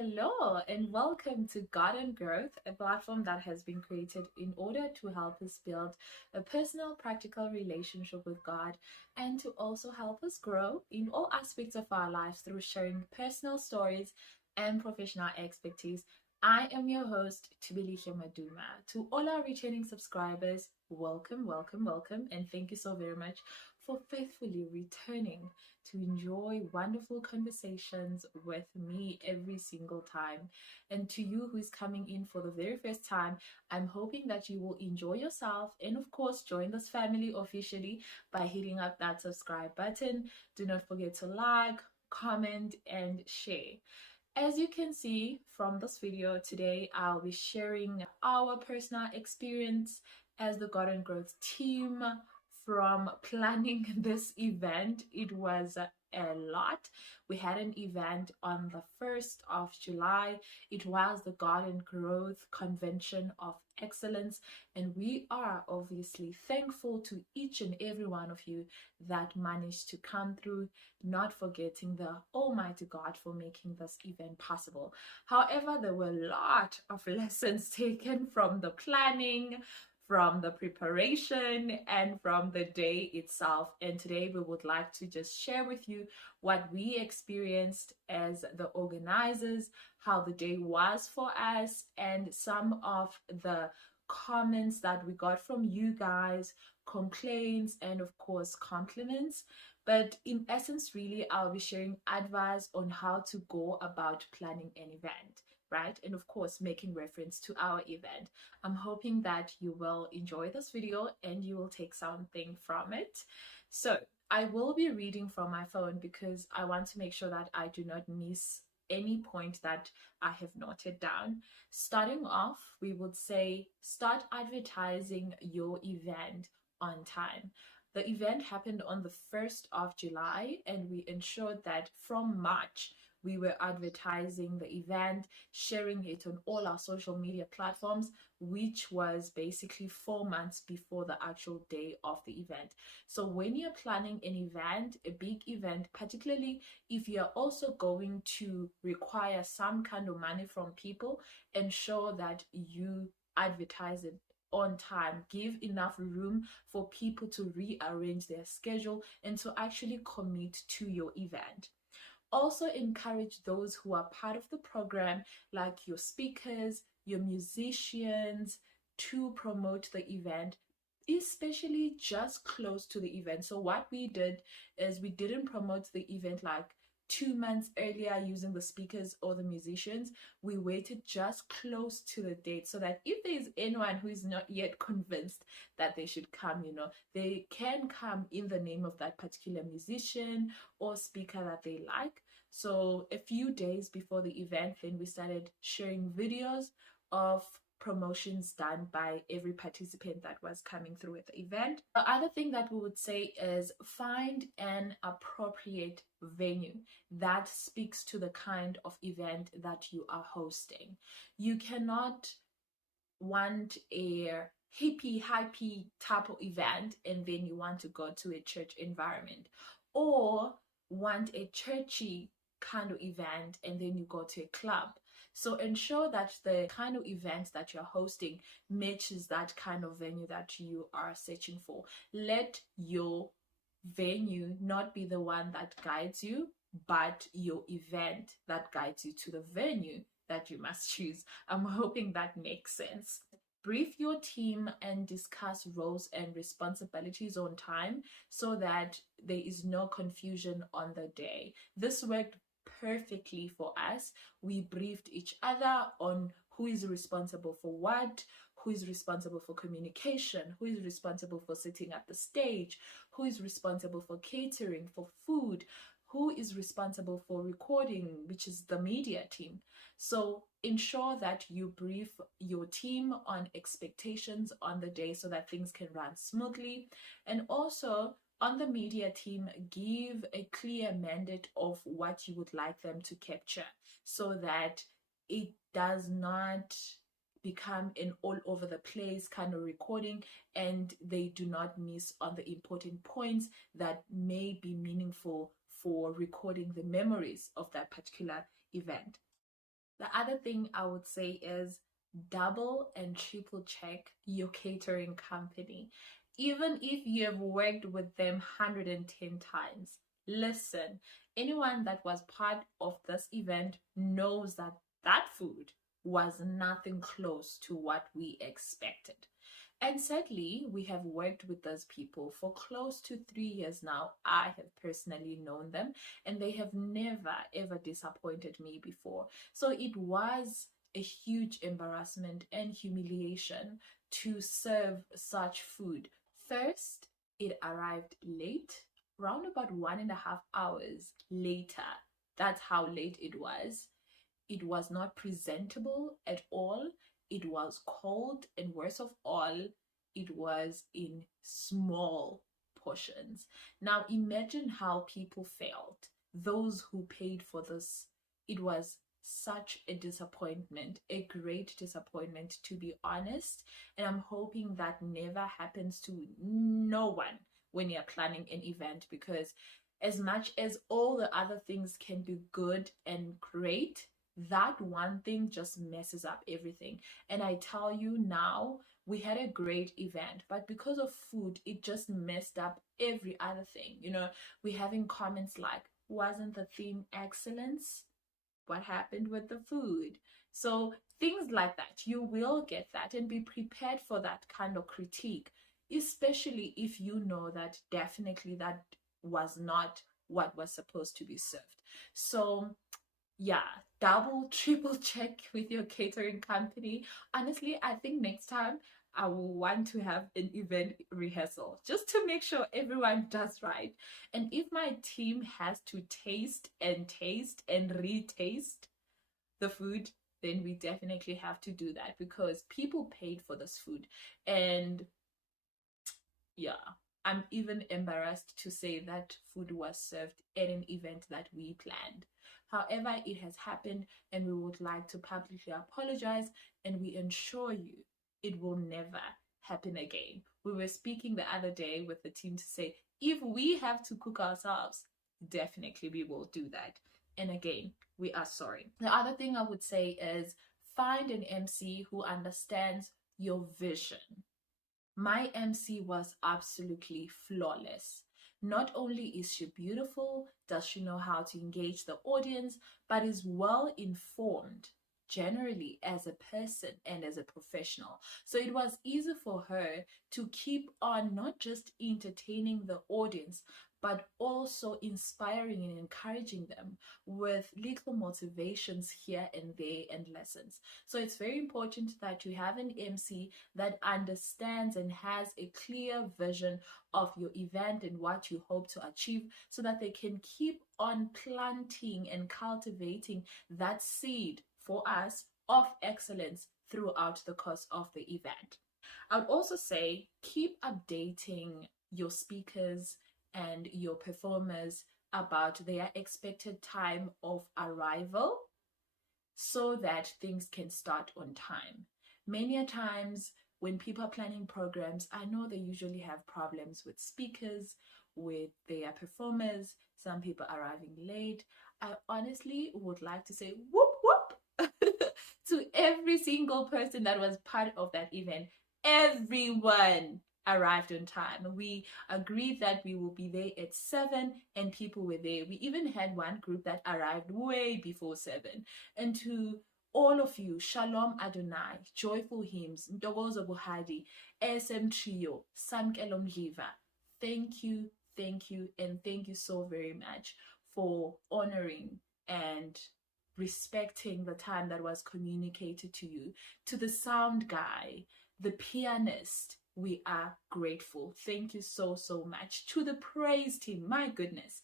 Hello, and welcome to Garden Growth, a platform that has been created in order to help us build a personal, practical relationship with God and to also help us grow in all aspects of our lives through sharing personal stories and professional expertise. I am your host, Tubilihle Maduma. To all our returning subscribers, welcome, welcome, welcome, and thank you so very much for faithfully returning to enjoy wonderful conversations with me every single time. And to you who is coming in for the very first time, I'm hoping that you will enjoy yourself and, of course, join this family officially by hitting up that subscribe button. Do not forget to like, comment, and share. As you can see from this video today, I'll be sharing our personal experience as the Garden Growth team from planning this event. It was a lot. We had an event on the 1st of July. It was the Garden Growth Convention of Excellence, and we are obviously thankful to each and every one of you that managed to come through, not forgetting the Almighty God for making this event possible. However, there were a lot of lessons taken from the planning, from the preparation, and from the day itself. And today we would like to just share with you what we experienced as the organizers, how the day was for us, and some of the comments that we got from you guys, complaints, and of course compliments. But in essence, really, I'll be sharing advice on how to go about planning an event, right? And of course, making reference to our event. I'm hoping that you will enjoy this video and you will take something from it. So I will be reading from my phone because I want to make sure that I do not miss any point that I have noted down. Starting off, we would say start advertising your event on time. The event happened on the 1st of July, and we ensured that from March we were advertising the event, sharing it on all our social media platforms, which was basically 4 months before the actual day of the event. So when you're planning an event, a big event, particularly if you're also going to require some kind of money from people, ensure that you advertise it on time. Give enough room for people to rearrange their schedule and to actually commit to your event. Also encourage those who are part of the program, like your speakers, your musicians, to promote the event, especially just close to the event. So what we did is we didn't promote the event like 2 months earlier using the speakers or the musicians. We waited just close to the date so that if there is anyone who is not yet convinced that they should come, they can come in the name of that particular musician or speaker that they like. So a few days before the event, then we started sharing videos of promotions done by every participant that was coming through at the event. The other thing that we would say is find an appropriate venue that speaks to the kind of event that you are hosting. You cannot want a hippie, hypey type of event and then you want to go to a church environment, or want a churchy kind of event and then you go to a club. So ensure that the kind of events that you're hosting matches that kind of venue that you are searching for. Let your venue not be the one that guides you, but your event that guides you to the venue that you must choose. I'm hoping that makes sense. Brief your team and discuss roles and responsibilities on time so that there is no confusion on the day. This worked perfectly for us. We briefed each other on who is responsible for what, who is responsible for communication, who is responsible for setting up the stage, who is responsible for catering, for food, who is responsible for recording, which is the media team. So ensure that you brief your team on expectations on the day so that things can run smoothly. And also on the media team, give a clear mandate of what you would like them to capture so that it does not become an all over the place kind of recording and they do not miss on the important points that may be meaningful for recording the memories of that particular event. The other thing I would say is double and triple check your catering company. Even if you have worked with them 110 times, listen, anyone that was part of this event knows that that food was nothing close to what we expected. And sadly, we have worked with those people for close to 3 years now. I have personally known them, and they have never ever disappointed me before. So it was a huge embarrassment and humiliation to serve such food. First, it arrived late, round about 1.5 hours later. That's how late it was. It was not presentable at all. It was cold, and worst of all, it was in small portions. Now imagine how people felt, those who paid for this. It was such a disappointment, a great disappointment, to be honest. And I'm hoping that never happens to no one when you're planning an event, because as much as all the other things can be good and great, that one thing just messes up everything. And I tell you now, we had a great event, but because of food, it just messed up every other thing. We're having comments like, wasn't the theme excellence? What happened with the food? So things like that, you will get that, and be prepared for that kind of critique, especially if you know that definitely that was not what was supposed to be served. So yeah, double, triple check with your catering company. Honestly, I think next time I will want to have an event rehearsal just to make sure everyone does right. And if my team has to taste and retaste the food, then we definitely have to do that, because people paid for this food. And yeah, I'm even embarrassed to say that food was served at an event that we planned. However, it has happened, and we would like to publicly apologize, and we assure you it will never happen again. We were speaking the other day with the team to say, if we have to cook ourselves, definitely we will do that. And again, we are sorry. The other thing I would say is find an MC who understands your vision. My MC was absolutely flawless. Not only is she beautiful, does she know how to engage the audience, but is well informed generally as a person and as a professional. So it was easy for her to keep on not just entertaining the audience, but also inspiring and encouraging them with little motivations here and there and lessons. So it's very important that you have an MC that understands and has a clear vision of your event and what you hope to achieve, so that they can keep on planting and cultivating that seed for us of excellence throughout the course of the event. I would also say keep updating your speakers and your performers about their expected time of arrival, so that things can start on time. Many a times when people are planning programs, I know they usually have problems with speakers, with their performers, some people arriving late. I honestly would like to say whoop whoop to every single person that was part of that event. Everyone arrived on time. We agreed that we will be there at 7, and people were there. We even had one group that arrived way before 7. And to all of you, Shalom Adonai, Joyful Hymns, Ntokozo Buhadi, SM Trio, Samkelo Mdliva, thank you, and thank you so very much for honoring and respecting the time that was communicated to you. To the sound guy, the pianist, we are grateful. Thank you so, so much. To the praise team, my goodness.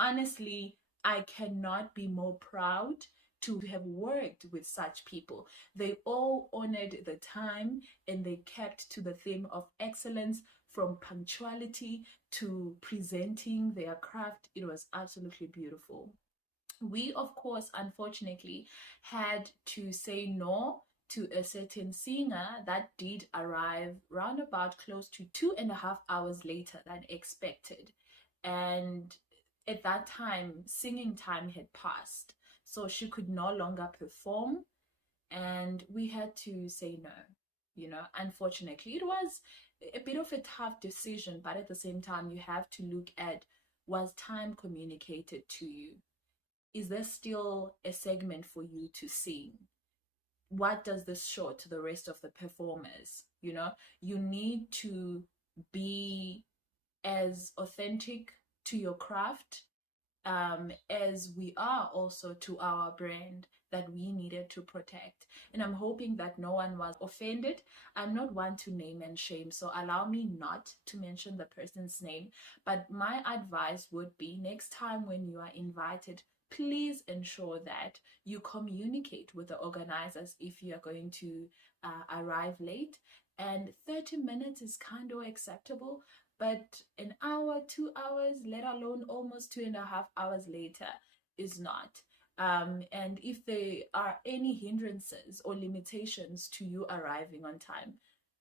Honestly, I cannot be more proud to have worked with such people. They all honored the time, and they kept to the theme of excellence, from punctuality to presenting their craft. It was absolutely beautiful. We, of course, unfortunately, had to say no to a certain singer that did arrive round about close to 2.5 hours later than expected. And at that time, singing time had passed. So she could no longer perform, and we had to say no. Unfortunately, it was a bit of a tough decision, but at the same time, you have to look at, was time communicated to you? Is there still a segment for you to sing? What does this show to the rest of the performers? You need to be as authentic to your craft as we are also to our brand that we needed to protect. And I'm hoping that no one was offended. I'm not one to name and shame, so allow me not to mention the person's name. But my advice would be, next time when you are invited, please ensure that you communicate with the organizers if you are going to arrive late. And 30 minutes is kind of acceptable, but an hour, 2 hours, let alone almost 2.5 hours later, is not. And if there are any hindrances or limitations to you arriving on time,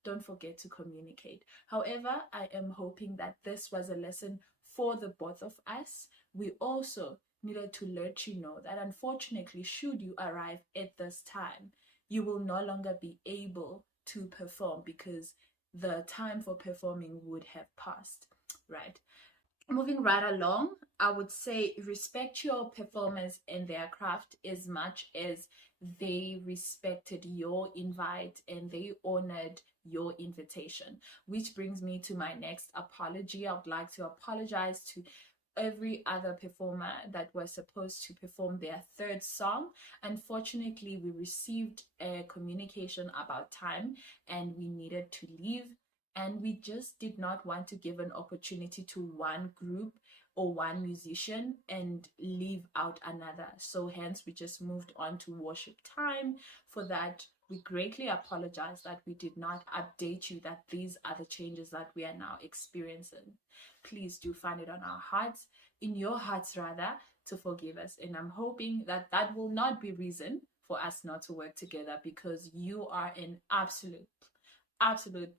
don't forget to communicate. However, I am hoping that this was a lesson for the both of us. We also needed to let you know that unfortunately, should you arrive at this time, you will no longer be able to perform because the time for performing would have passed, right? Moving right along, I would say respect your performers and their craft as much as they respected your invite and they honored your invitation. Which brings me to my next apology. I would like to apologize to every other performer that was supposed to perform their third song. Unfortunately, we received a communication about time and we needed to leave, and we just did not want to give an opportunity to one group or one musician and leave out another. So hence we just moved on to worship time. For that, we greatly apologize that we did not update you that these are the changes that we are now experiencing. Please do find it on our hearts, in your hearts rather, to forgive us. And I'm hoping that that will not be reason for us not to work together, because you are an absolute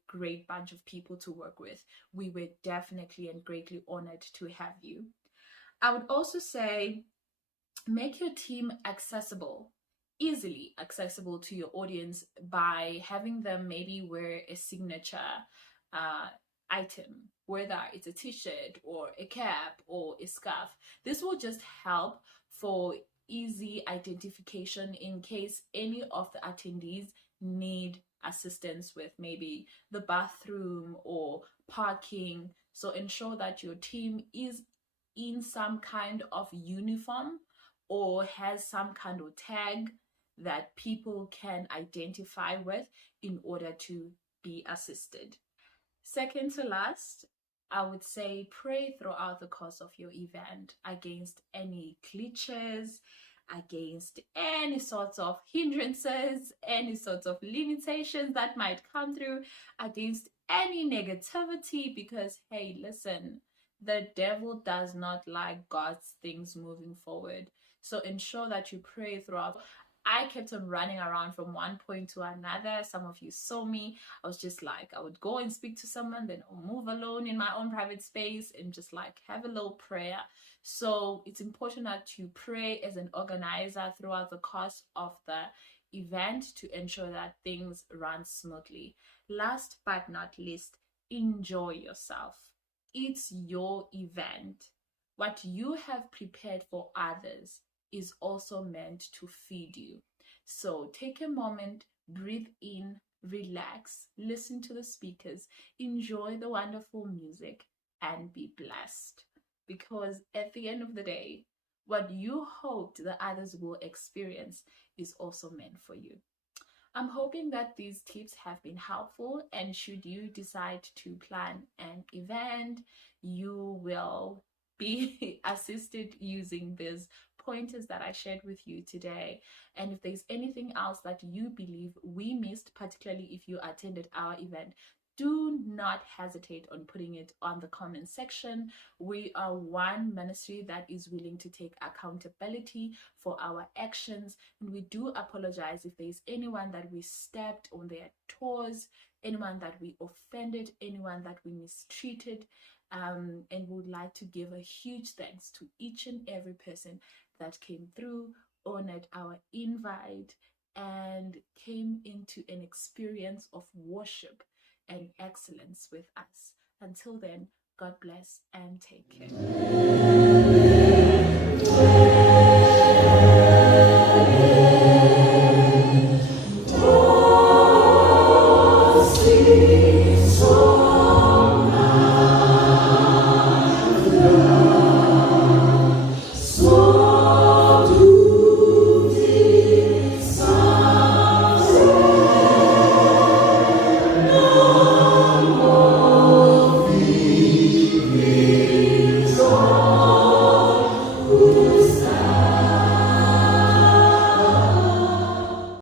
great bunch of people to work with. We were definitely and greatly honored to have you. I would also say, make your team accessible, easily accessible to your audience by having them maybe wear a signature item, whether it's a t-shirt or a cap or a scarf. This will just help for easy identification in case any of the attendees need assistance with maybe the bathroom or parking. So ensure that your team is in some kind of uniform or has some kind of tag that people can identify with in order to be assisted. Second to last, I would say pray throughout the course of your event against any glitches, against any sorts of hindrances, any sorts of limitations that might come through, against any negativity, because hey, listen, the devil does not like God's things moving forward. So ensure that you pray throughout. I kept on running around from one point to another. Some of you saw me. I was just like, I would go and speak to someone, then I'll move alone in my own private space and just like have a little prayer. So it's important that you pray as an organizer throughout the course of the event to ensure that things run smoothly. Last but not least, enjoy yourself. It's your event. What you have prepared for others is also meant to feed you. So take a moment, breathe in, relax, listen to the speakers, enjoy the wonderful music, and be blessed. Because at the end of the day, what you hoped the others will experience is also meant for you. I'm hoping that these tips have been helpful, and should you decide to plan an event, you will be assisted using these pointers that I shared with you today. And if there's anything else that you believe we missed, particularly if you attended our event, do not hesitate on putting it on the comment section. We are one ministry that is willing to take accountability for our actions, and we do apologize if there's anyone that we stepped on their toes, anyone that we offended, anyone that we mistreated. And we would like to give a huge thanks to each and every person that came through honored our invite and came into an experience of worship and excellence with us. Until then, God bless and take care.